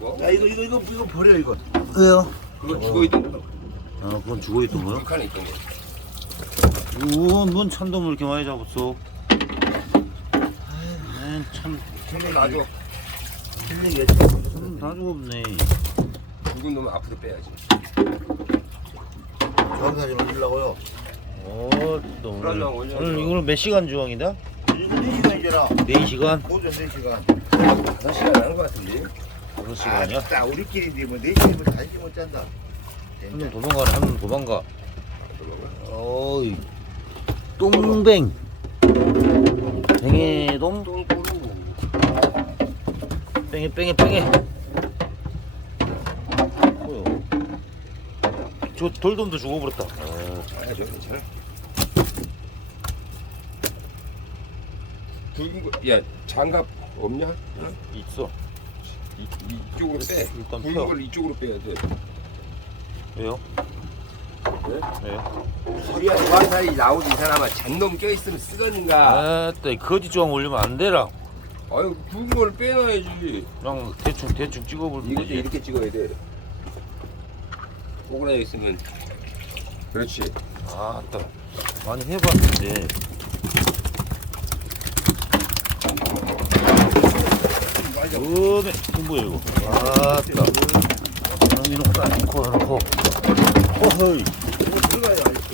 뭐? 야 이거 이거 이거 이거 버려 이거. 왜요? 그거 죽어 있던 거. 아 그건 죽어 있던 거요? 북한에 있던 거. 우와 뭔 참돔을 이렇게 많이 잡았어 아이, 참 한번 놔줘. 힐링해. 참, 다 죽었네 죽은 놈은 앞으로 빼야지. 저항 사진 올리려고요. 어, 또 오늘. 오늘 이거는 몇 시간 주황이다? 이거 4시간이잖아. 4시간? 오전 4시간. 다섯 시간 하는 거 같은데. 5시간이야? 아, 딱 우리끼리인데 뭐 4시간이면 다시 못 잔다. 한 놈 도망가라 한놈 도망가. 어이. 똥뱅. 뱅에돔. 똥 뺑에 뺑에 뭐요? 저 돌돔도 죽어버렸다. 어, 봐야죠, 괜찮아. 붉은 거, 야 장갑 없냐? 있어 이, 이쪽으로 빼. 일단 펴. 걸 이쪽으로 빼야 돼. 왜요? 네? 왜요? 우리가 도화살이 나오지 이 사람아 잔놈 껴있으면 쓰거든가. 아따 거지 조항 올리면 안 되라 아유 붉은 걸 빼놔야지. 그냥 대충 대충 찍어볼 이것도 때 이렇게 찍어야 돼. 오그라져 있으면. 그렇지. 아따 많이 해봤는데 어메 뭐야 이거 아따 이놈 따놓고 해놓고 어허이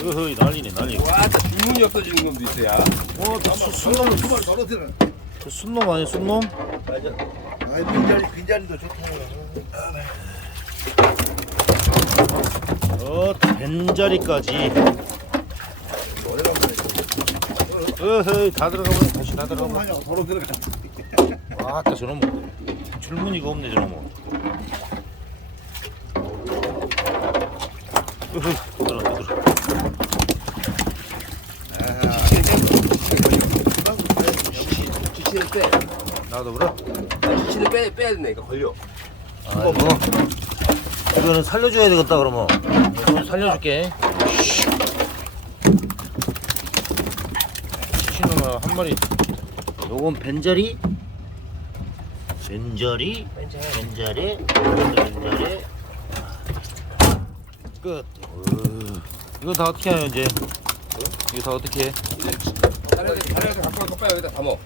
어허이 난리네 난리 와, 나 주문이 없어지는 놈도 있어, 야. 어저 순놈 수발 바로 들어. 저 순놈 아니야 순놈? 맞아. 아 빈자리 빈자리도 좋다. 어 오래간만에. 어허이 다 들어가면 다시 다 들어가면 바로 들어가. 아따 저놈 줄무늬가 없네 저놈. 어허이 들어 들어 지치를 빼. 나도 그래? 지치를 빼, 빼야 된다니까, 걸려. 아이고 이거는 살려줘야 되겠다 그러면. 이거 살려줄게. 치킨은 한 마리. 요건 벤자리 벤자리 벤자리 벤자리 끝. 어휴, 이거 다 어떻게 하냐 이제? 이거 다 어떻게 해? 다른 데, 갖고 갈거 빨리 여기다 담어.